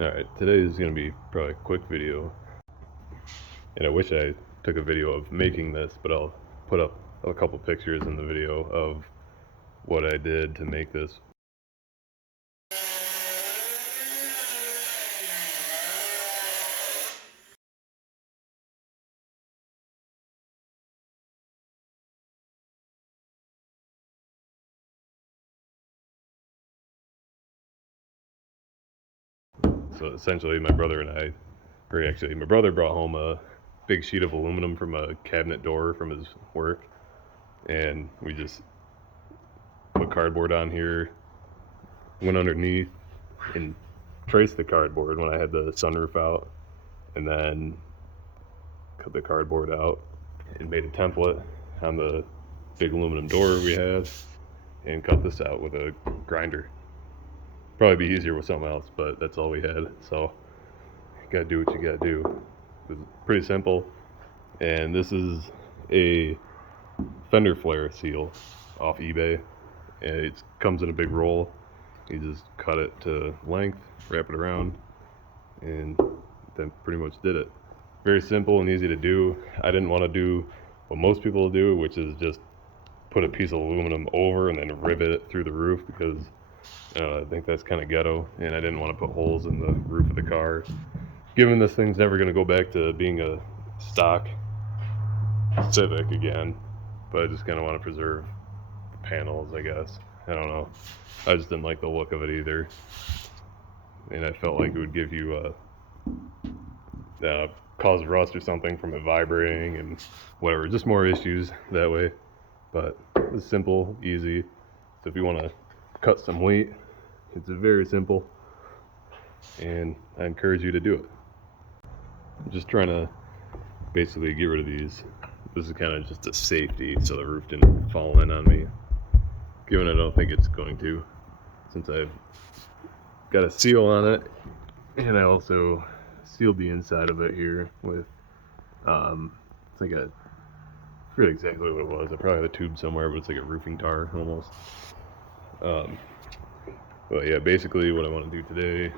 Alright, today is going to be probably a quick video, and I wish I took a video of making this, but I'll put up a couple pictures in the video of what I did to make this. So essentially my brother and I, or actually my brother brought home a big sheet of aluminum from a cabinet door from his work, and we just put cardboard on here, went underneath and traced the cardboard when I had the sunroof out, and then cut the cardboard out and made a template on the big aluminum door we have, and cut this out with a grinder. Probably be easier with something else, but that's all we had, so you gotta do what you gotta do. It's pretty simple. And this is a fender flare seal off eBay, and it comes in a big roll. You just cut it to length, wrap it around, and then pretty much did it. Very simple and easy to do. I didn't want to do what most people do, which is just put a piece of aluminum over and then rivet it through the roof, because I think that's kind of ghetto, and I didn't want to put holes in the roof of the car. Given this thing's never going to go back to being a stock Civic again, but I just kind of want to preserve the panels, I guess. I don't know. I just didn't like the look of it either, and I felt like it would give you cause rust or something from it vibrating and whatever. Just more issues that way. But it's simple, easy. So if you want to cut some weight, it's very simple, and I encourage you to do it. I'm just trying to basically get rid of these. This is kind of just a safety so the roof didn't fall in on me, given I don't think it's going to, since I've got a seal on it, and I also sealed the inside of it here with I think I forget exactly what it was. I probably had a tube somewhere, but it's like a roofing tar almost. But yeah, basically what I want to do today,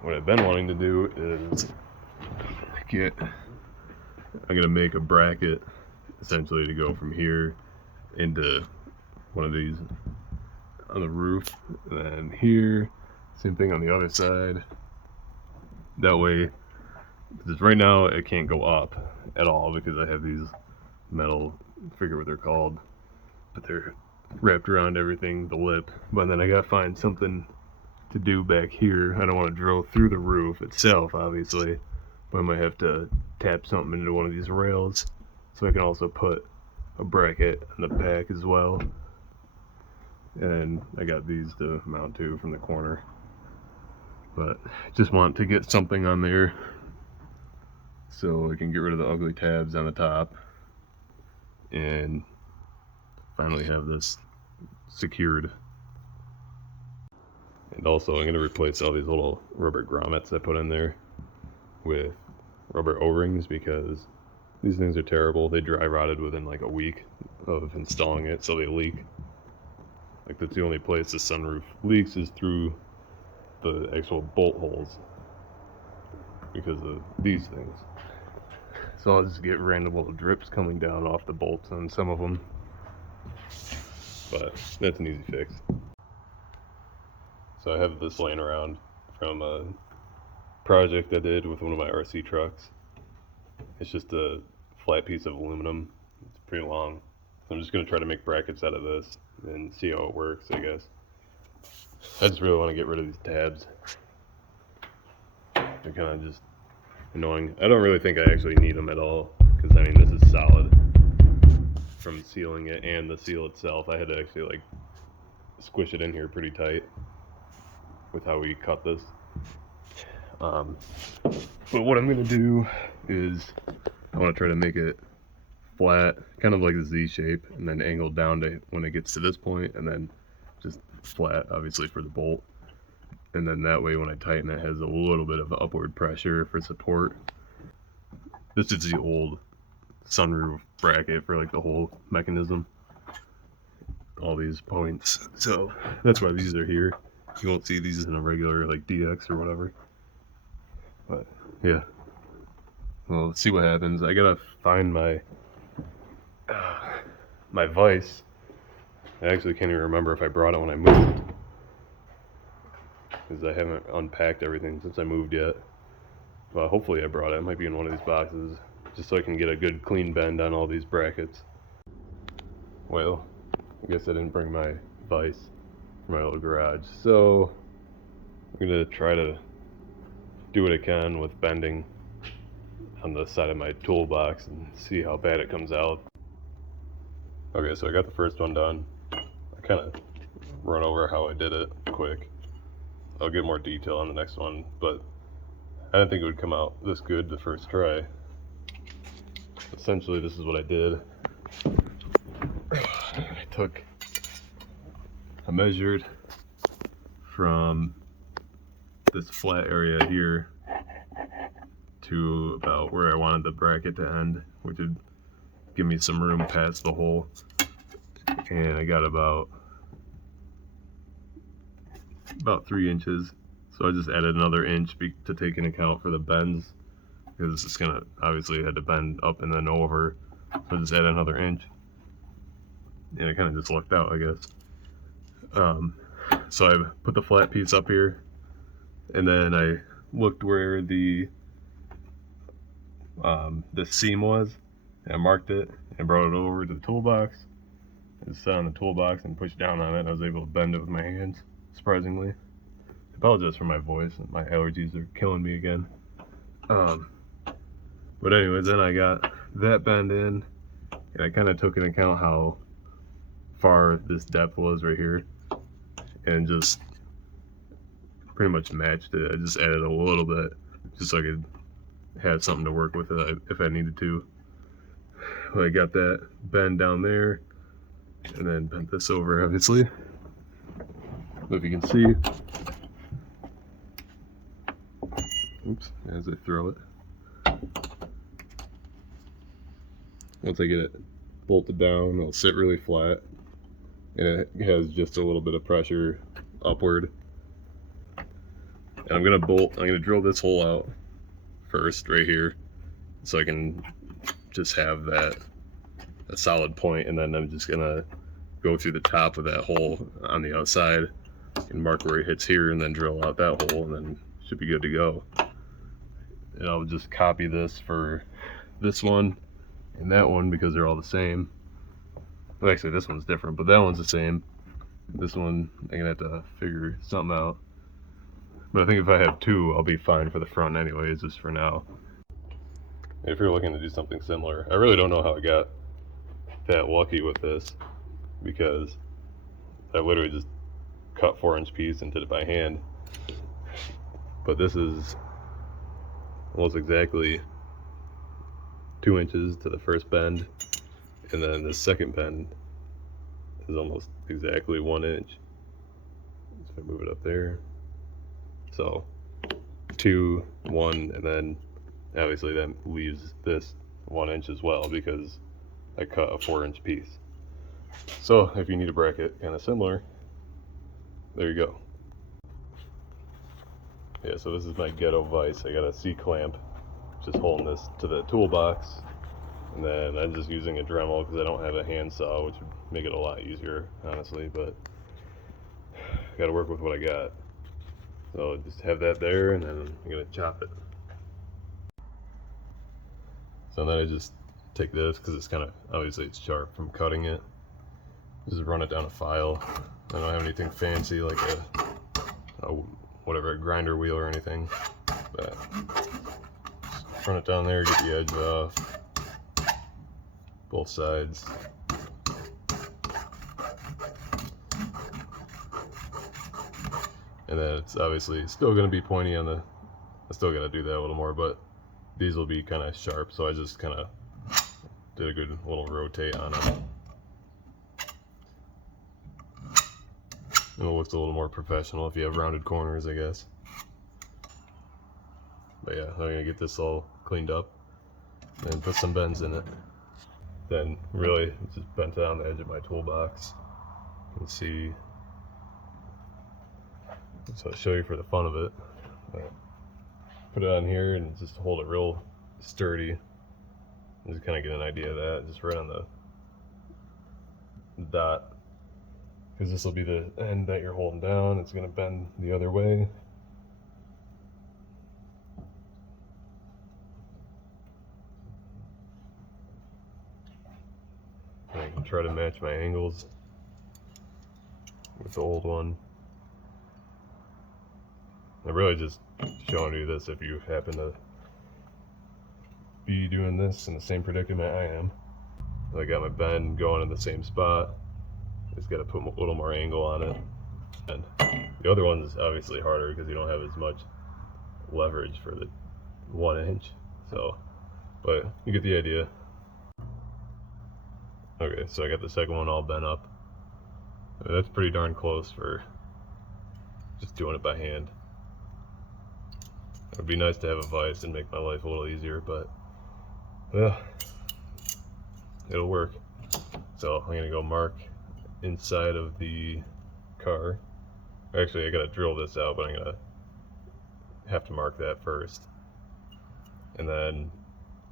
what I've been wanting to do is I'm gonna make a bracket essentially to go from here into one of these on the roof, and then here, same thing on the other side. That way, because right now it can't go up at all because I have these metal, I forget what they're called, but they're wrapped around everything, the lip. But then I gotta find something to do back here. I don't want to drill through the roof itself, obviously, but I might have to tap something into one of these rails, so I can also put a bracket in the back as well. And I got these to mount to from the corner, but I just want to get something on there so I can get rid of the ugly tabs on the top and finally have this secured. And also I'm going to replace all these little rubber grommets I put in there with rubber O-rings, because these things are terrible. They dry rotted within like a week of installing it, so they leak. Like, that's the only place the sunroof leaks is through the actual bolt holes because of these things. So I'll just get random little drips coming down off the bolts on some of them, but that's an easy fix. So I have this laying around from a project I did with one of my RC trucks. It's just a flat piece of aluminum. It's pretty long. So I'm just going to try to make brackets out of this and see how it works, I guess. I just really want to get rid of these tabs. They're kind of just annoying. I don't really think I actually need them at all, because I mean, this is solid from sealing it, and the seal itself, I had to actually like squish it in here pretty tight with how we cut this. But what I'm going to do is I want to try to make it flat, kind of like a Z shape, and then angled down to when it gets to this point, and then just flat, obviously, for the bolt. And then that way when I tighten it, has a little bit of upward pressure for support. This is the old sunroof bracket for like the whole mechanism, all these points, so that's why these are here. You won't see these in a regular like DX or whatever. But yeah, well, let's see what happens. I gotta find my my vise. I actually can't even remember if I brought it when I moved, because I haven't unpacked everything since I moved yet. Well, hopefully I brought it. It might be in one of these boxes, just so I can get a good clean bend on all these brackets. Well, I guess I didn't bring my vise for my little garage, so I'm gonna try to do what I can with bending on the side of my toolbox and see how bad it comes out. Okay, so I got the first one done. I kind of run over how I did it quick. I'll get more detail on the next one, but I didn't think it would come out this good the first try. Essentially, this is what I did. I measured from this flat area here to about where I wanted the bracket to end, which would give me some room past the hole. And I got about 3 inches. So I just added another inch to take into account for the bends, because it's gonna obviously had to bend up and then over. So I just added another inch, and it kind of just lucked out, I guess. So I put the flat piece up here, and then I looked where the seam was, and I marked it and brought it over to the toolbox and set on the toolbox and pushed down on it. I was able to bend it with my hands, surprisingly. I apologize for my voice. My allergies are killing me again. But anyways, then I got that bend in, and I kind of took into account how far this depth was right here, and just pretty much matched it. I just added a little bit just so I could have something to work with if I needed to. But I got that bend down there, and then bent this over, obviously. But if you can see, oops, as I throw it, once I get it bolted down, it'll sit really flat, and it has just a little bit of pressure upward. And I'm gonna drill this hole out first right here, so I can just have that a solid point, and then I'm just gonna go through the top of that hole on the outside and mark where it hits here, and then drill out that hole, and then should be good to go. And I'll just copy this for this one and that one, because they're all the same. Well, actually this one's different, but that one's the same. This one I'm gonna have to figure something out, but I think if I have two, I'll be fine for the front anyways, just for now. If you're looking to do something similar, I really don't know how I got that lucky with this, because I literally just cut 4-inch piece and did it by hand. But this is almost exactly 2 inches to the first bend, and then the second bend is almost exactly 1 inch. So I move it up there. So 2, 1, and then obviously that leaves this 1 inch as well, because I cut a 4-inch piece. So if you need a bracket kind of similar, there you go. Yeah, so this is my ghetto vise. I got a C-clamp just holding this to the toolbox, and then I'm just using a Dremel because I don't have a handsaw, which would make it a lot easier, honestly, but I gotta work with what I got. So just have that there, and then I'm gonna chop it. So then I just take this, because it's kind of, obviously it's sharp from cutting it, just run it down a file. I don't have anything fancy like a grinder wheel or anything, but just run it down there, get the edge off both sides. And then it's obviously still going to be pointy on the, I still got to do that a little more, but these will be kind of sharp, so I just kind of did a good little rotate on them. And it looks a little more professional if you have rounded corners, I guess. But yeah, I'm going to get this all cleaned up and put some bends in it. Then really just bent it on the edge of my toolbox. You can see, so I'll show you for the fun of it. But put it on here and just hold it real sturdy. Just kind of get an idea of that, just right on the dot, because this will be the end that you're holding down. It's going to bend the other way. And I can try to match my angles with the old one. I'm really just showing you this if you happen to be doing this in the same predicament I am. I got my bend going in the same spot. Just got to put a little more angle on it. And the other one is obviously harder because you don't have as much leverage for the 1 inch. So, but you get the idea. Okay, so I got the second one all bent up. That's pretty darn close for just doing it by hand. It would be nice to have a vise and make my life a little easier, but yeah, it'll work. So I'm gonna go mark inside of the car. Actually, I gotta drill this out, but I'm gonna have to mark that first and then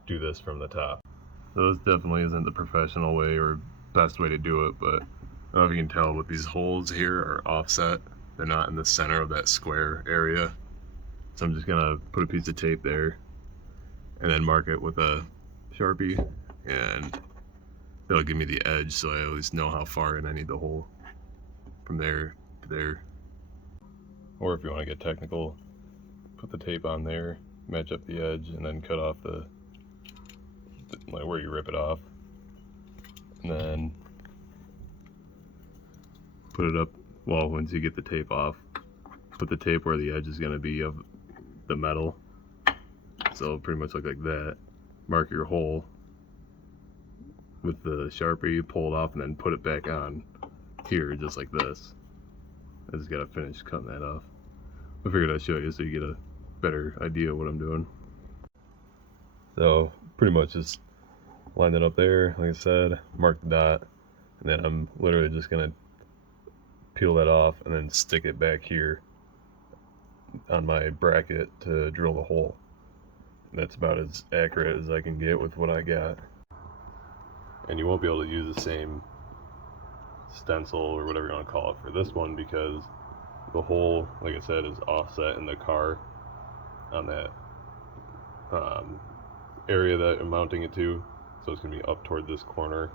do this from the top. So this definitely isn't the professional way or best way to do it, but I don't know if you can tell, but these holes here are offset. They're not in the center of that square area. So I'm just gonna put a piece of tape there and then mark it with a Sharpie, and that'll give me the edge so I at least know how far in I need the hole from there to there. Or if you want to get technical, put the tape on there, match up the edge, and then cut off the like where you rip it off, and then put it up. Well, once you get the tape off, put the tape where the edge is going to be of the metal, so it'll pretty much look like that. Mark your hole with the Sharpie, pull it off, and then put it back on here just like this. I just gotta finish cutting that off. I figured I'd show you so you get a better idea of what I'm doing. So pretty much just line it up there, like I said, mark the dot, and then I'm literally just gonna peel that off and then stick it back here on my bracket to drill the hole. And that's about as accurate as I can get with what I got. And you won't be able to use the same stencil or whatever you want to call it for this one, because the hole, like I said, is offset in the car on that area that I'm mounting it to. So it's going to be up toward this corner.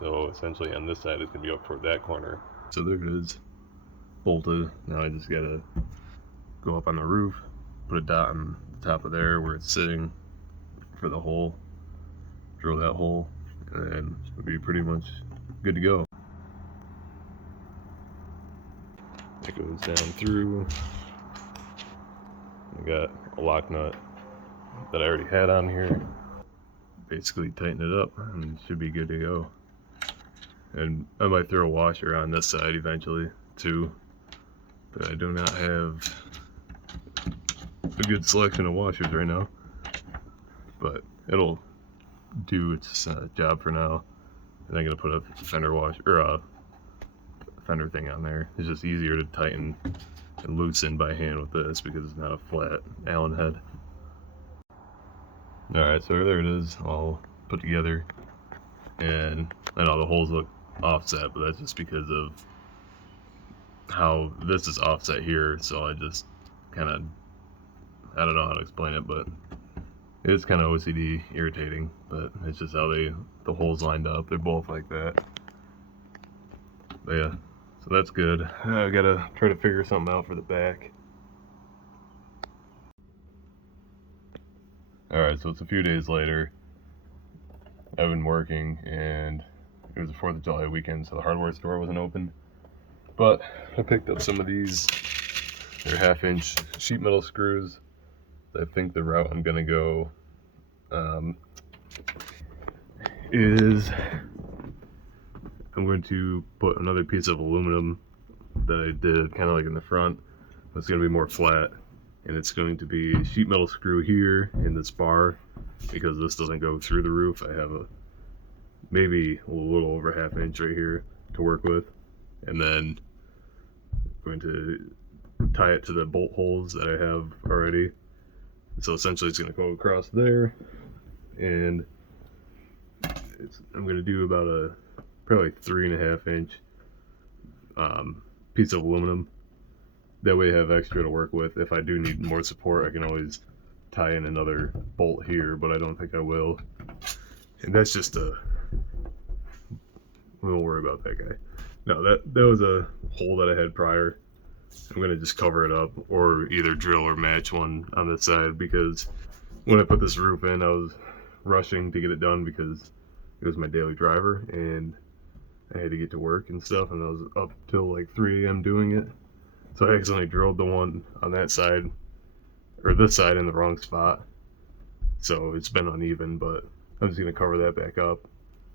So essentially on this side it's going to be up toward that corner. So there it is, bolted. Now I just got to go up on the roof, put a dot on the top of there where it's sitting for the hole, drill that hole, and then it'll be pretty much good to go. It goes down through. I got a lock nut that I already had on here. Basically tighten it up and it should be good to go. And I might throw a washer on this side eventually too, but I do not have a good selection of washers right now. But it'll do its job for now. And I'm gonna put a fender washer or a fender thing on there. It's just easier to tighten and loosen by hand with this because it's not a flat Allen head. Alright, so there it is, all put together. And I know the holes look offset, but that's just because of how this is offset here. So I just kind of, I don't know how to explain it, but it's kind of OCD irritating, but it's just how the holes lined up. They're both like that. But yeah, so that's good. I gotta try to figure something out for the back. Alright, so it's a few days later. I've been working and it was the 4th of July weekend, so the hardware store wasn't open. But I picked up some of these. They're 1/2-inch sheet metal screws. I think the route I'm gonna go is I'm going to put another piece of aluminum that I did kind of like in the front. It's going to be more flat, and it's going to be a sheet metal screw here in this bar because this doesn't go through the roof. I have a maybe a little over 1/2 inch right here to work with, and then I'm going to tie it to the bolt holes that I have already, So essentially it's going to go across there, and I'm going to do about a probably 3.5 inch piece of aluminum. That way I have extra to work with. If I do need more support, I can always tie in another bolt here, but I don't think I will. And that's just a, we won't worry about that guy. No, that was a hole that I had prior. I'm gonna just cover it up, or either drill or match one on this side, because when I put this roof in, I was rushing to get it done because it was my daily driver and I had to get to work and stuff, and I was up till like 3 a.m. doing it. So I accidentally drilled the one on that side, or this side, in the wrong spot. So it's been uneven, but I'm just gonna cover that back up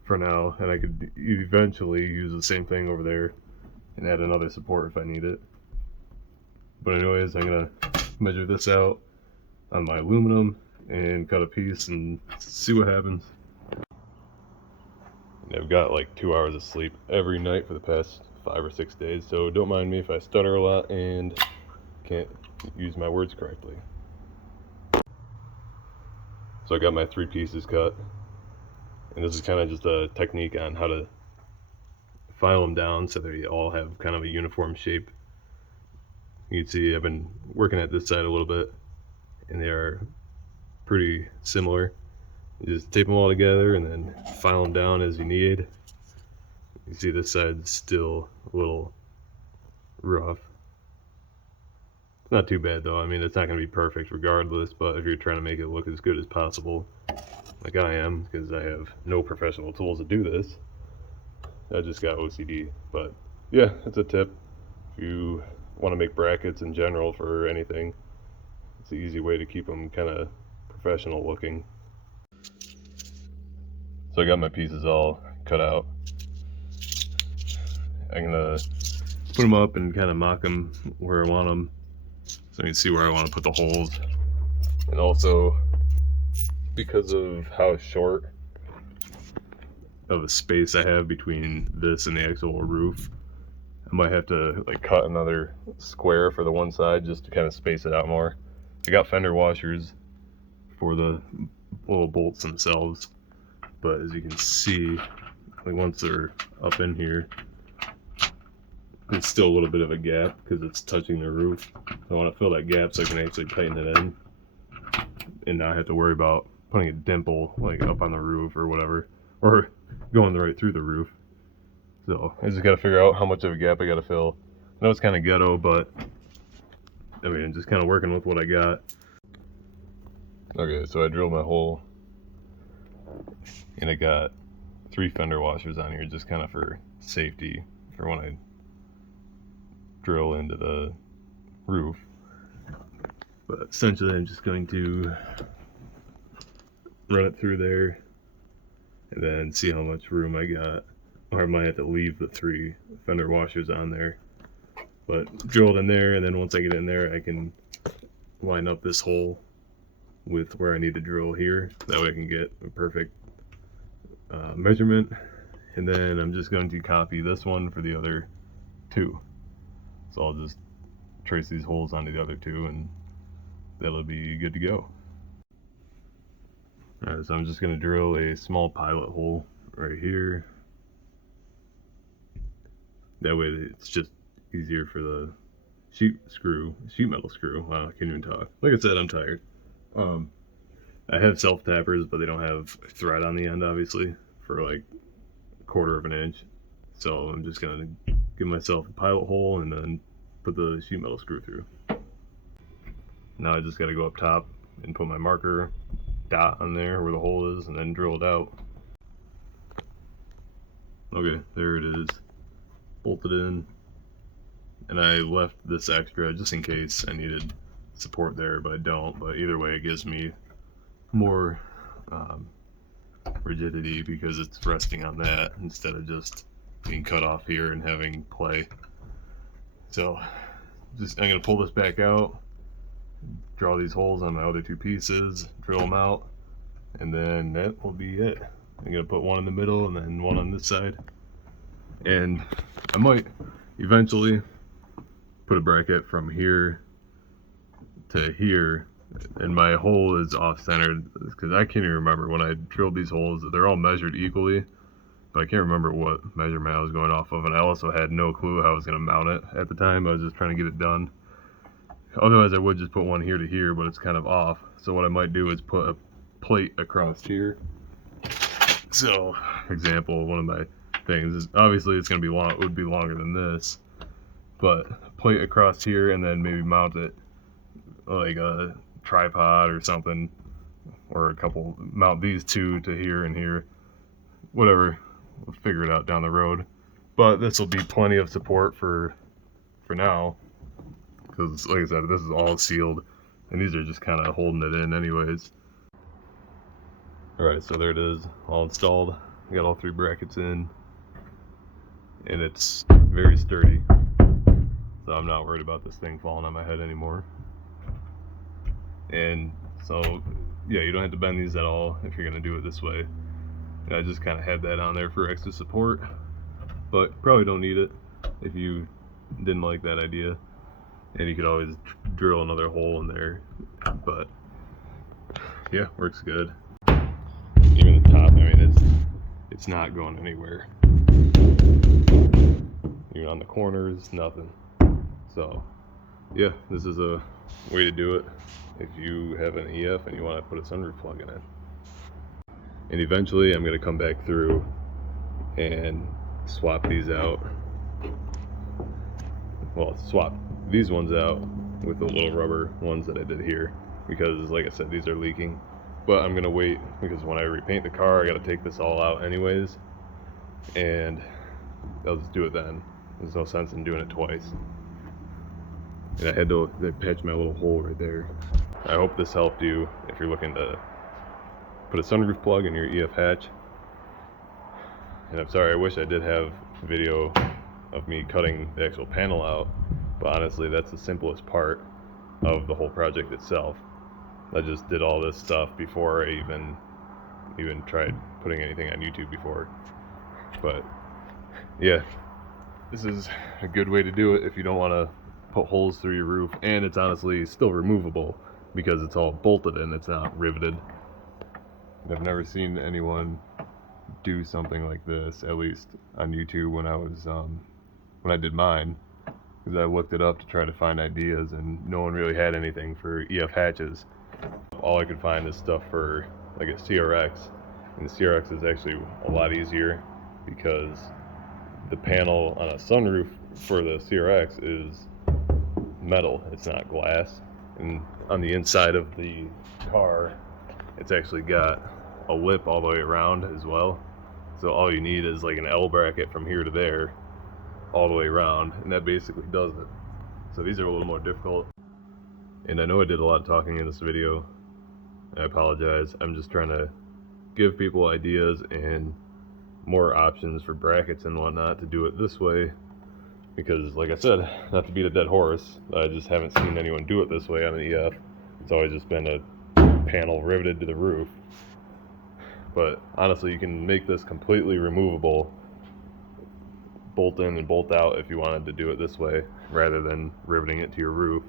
for now, and I could eventually use the same thing over there and add another support if I need it. But anyways, I'm gonna measure this out on my aluminum and cut a piece and see what happens. And I've got like 2 hours of sleep every night for the past 5 or 6 days, so don't mind me if I stutter a lot and can't use my words correctly. So I got my 3 pieces cut, and this is kind of just a technique on how to file them down so they all have kind of a uniform shape. You can see I've been working at this side a little bit, and they are pretty similar. You just tape them all together and then file them down as you need. You see this side's still a little rough. It's not too bad though. I mean, it's not going to be perfect regardless, but if you're trying to make it look as good as possible, like I am, because I have no professional tools to do this, I just got OCD. But yeah, it's a tip. If you want to make brackets in general for anything, it's an easy way to keep them kind of professional looking. So I got my pieces all cut out. I'm gonna put them up and kind of mock them where I want them, so you can see where I want to put the holes. And also, because of how short of a space I have between this and the actual roof, I might have to like cut another square for the one side just to kind of space it out more. I got fender washers for the little bolts themselves, but as you can see, like once they're up in here, there's still a little bit of a gap because it's touching the roof. I want to fill that gap so I can actually tighten it in and not have to worry about putting a dimple like up on the roof or whatever, or going right through the roof. So I just got to figure out how much of a gap I got to fill. I know it's kind of ghetto, but I mean, just kind of working with what I got. Okay, so I drilled my hole, and I got 3 fender washers on here just kind of for safety for when I drill into the roof. But essentially I'm just going to run it through there and then see how much room I got, or I might have to leave the 3 fender washers on there, but drill it in there, and then once I get in there I can line up this hole with where I need to drill here. That way I can get a perfect measurement, and then I'm just going to copy this one for the other 2. So I'll just trace these holes onto the other 2 and that'll be good to go. Alright, so I'm just going to drill a small pilot hole right here. That way it's just easier for the sheet metal screw. Wow, I can't even talk. Like I said, I'm tired. I have self tappers, but they don't have thread on the end, obviously, for like 1/4 of an inch. So I'm just gonna give myself a pilot hole and then put the sheet metal screw through. Now I just gotta go up top and put my marker dot on there where the hole is and then drill it out. Okay, there it is, bolted in. And I left this extra just in case I needed support there, but I don't. But either way, it gives me more rigidity because it's resting on that instead of just being cut off here and having play. So I'm gonna pull this back out, draw these holes on my other 2 pieces, drill them out, and then that will be it. I'm gonna put one in the middle and then one on this side, and I might eventually put a bracket from here to here and my hole is off-centered because I can't even remember when I drilled these holes. They're all measured equally, but I can't remember what measurement I was going off of, and I also had no clue how I was going to mount it at the time. I was just trying to get it done. Otherwise I would just put one here to here, but it's kind of off. So what I might do is put a plate across here. So, for example, one of my things is, obviously it's going to be long, it would be longer than this, but a plate across here, and then maybe mount it like a tripod or something, or a couple, mount these two to here and here, whatever. We'll figure it out down the road, but this will be plenty of support for now, because like I said, this is all sealed and these are just kind of holding it in anyways. Alright, so there it is, all installed. I got all 3 brackets in, and it's very sturdy, so I'm not worried about this thing falling on my head anymore. And so yeah, you don't have to bend these at all if you're going to do it this way. And I just kind of had that on there for extra support, but probably don't need it if you didn't like that idea. And you could always drill another hole in there, but yeah, works good. Even the top, I mean, it's not going anywhere. Even on the corners, nothing. So yeah, this is a way to do it if you have an EF and you want to put a sunroof plug in it. And eventually I'm going to come back through and swap these out. Well, swap these ones out with the little rubber ones that I did here, because like I said, these are leaking. But I'm going to wait, because when I repaint the car I got to take this all out anyways, and I'll just do it then. There's no sense in doing it twice. And I had to patch my little hole right there. I hope this helped you if you're looking to put a sunroof plug in your EF hatch. And I'm sorry, I wish I did have a video of me cutting the actual panel out, but honestly that's the simplest part of the whole project itself. I just did all this stuff before I even tried putting anything on YouTube before. But yeah, this is a good way to do it if you don't want to put holes through your roof, and it's honestly still removable because it's all bolted in, it's not riveted. I've never seen anyone do something like this, at least on YouTube when I was when I did mine, because I looked it up to try to find ideas and no one really had anything for EF hatches. All I could find is stuff for like a CRX, and the CRX is actually a lot easier because the panel on a sunroof for the CRX is metal, it's not glass, and on the inside of the car it's actually got a lip all the way around as well. So all you need is like an L bracket from here to there all the way around, and that basically does it. So these are a little more difficult, and I know I did a lot of talking in this video. I apologize. I'm just trying to give people ideas and more options for brackets and whatnot to do it this way, because like I said, not to beat a dead horse, I just haven't seen anyone do it this way on an EF. It's always just been a panel riveted to the roof. But honestly, you can make this completely removable, bolt in and bolt out if you wanted to do it this way rather than riveting it to your roof.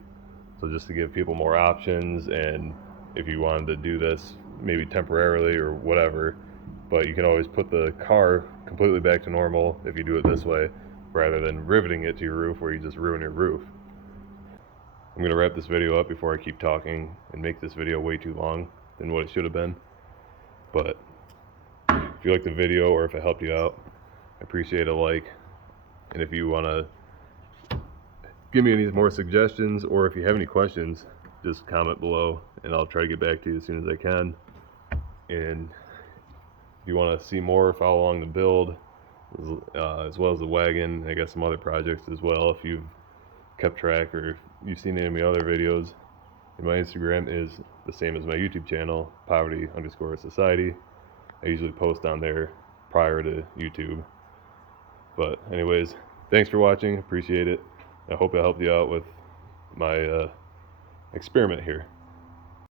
So just to give people more options, and if you wanted to do this maybe temporarily or whatever, but you can always put the car completely back to normal if you do it this way rather than riveting it to your roof where you just ruin your roof. I'm going to wrap this video up before I keep talking and make this video way too long than what it should have been. But if you liked the video or if it helped you out, I appreciate a like. And if you want to give me any more suggestions, or if you have any questions, just comment below and I'll try to get back to you as soon as I can. And if you want to see more, follow along the build, as well as the wagon. I got some other projects as well if you've kept track, or if you've seen any of my other videos. And my Instagram is the same as my YouTube channel, poverty_society. I usually post on there prior to YouTube. But anyways, thanks for watching, appreciate it. I hope it helped you out with my experiment here.